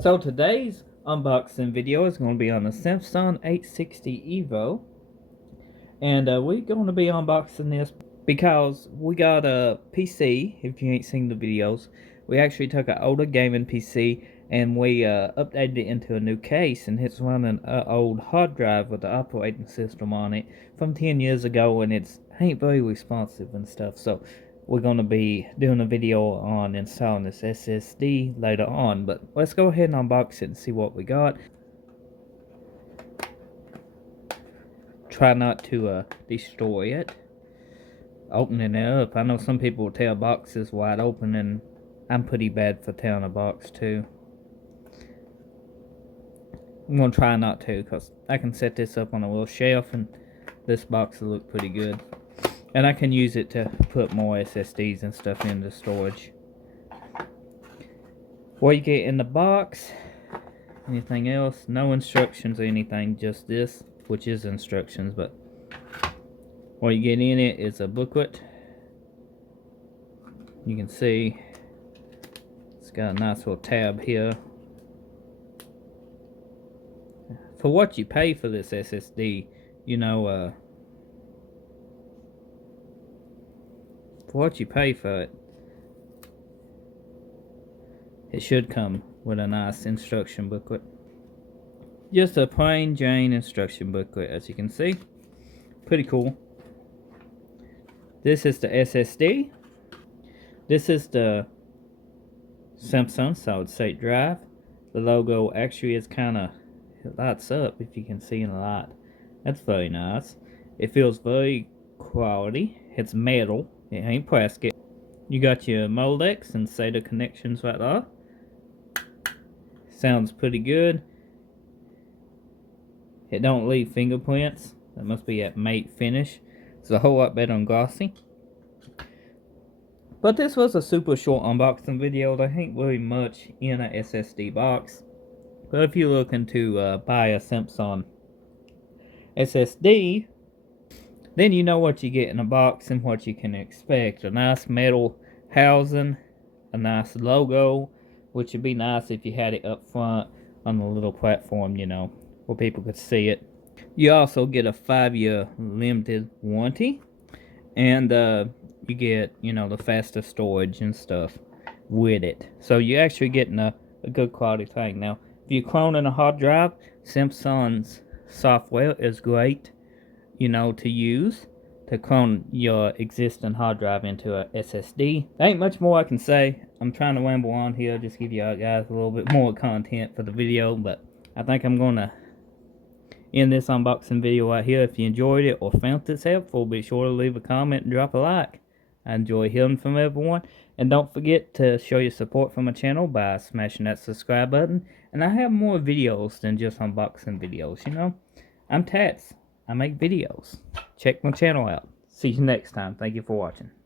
So today's unboxing video is going to be on the Samsung 860 EVO, and we're going to be unboxing this because we got a PC. If you ain't seen the videos, we actually took an older gaming PC and we updated it into a new case, and it's running an old hard drive with the operating system on it from 10 years ago, and it's ain't very responsive and stuff. So we're going to be doing a video on installing this SSD later on, but let's go ahead and unbox it and see what we got. Try not to destroy it opening it up. I know some people will tear boxes wide open, and I'm pretty bad for tearing a box too. I'm gonna try not to, because I can set this up on a little shelf and this box will look pretty good. And I can use it to put more SSDs and stuff into storage. What you get in the box, anything else, no instructions or anything, just this, which is instructions, but what you get in it is a booklet. You can see it's got a nice little tab here. For what you pay for this SSD, you know, for what you pay for it, it should come with a nice instruction booklet. Just a plain Jane instruction booklet, as you can see. Pretty cool. This is the SSD. This is the Samsung solid state drive. The logo actually is kind of, it lights up if you can see in the light. That's very nice. It feels very quality. It's metal. It ain't plastic. You got your Molex and SATA connections right there. Sounds pretty good. It don't leave fingerprints. That must be at matte finish. It's a whole lot better on glossy. But this was a super short unboxing video. There ain't really much in a SSD box. But if you're looking to buy a Samsung SSD, then you know what you get in a box and what you can expect. A nice metal housing, a nice logo, which would be nice if you had it up front on the little platform, you know, where people could see it. You also get a 5-year limited warranty, and you get, you know, the faster storage and stuff with it. So you're actually getting a good quality thing. Now, if you're cloning a hard drive, Samsung's software is great, you know, to use to clone your existing hard drive into a SSD. There ain't much more I can say. I'm trying to ramble on here, just give you guys a little bit more content for the video, but I think I'm gonna end this unboxing video right here. If you enjoyed it or found this helpful, be sure to leave a comment and drop a like. I enjoy hearing from everyone, and don't forget to show your support for my channel by smashing that subscribe button. And I have more videos than just unboxing videos, you know. I'm Tats. I make videos. Check my channel out. See you next time. Thank you for watching.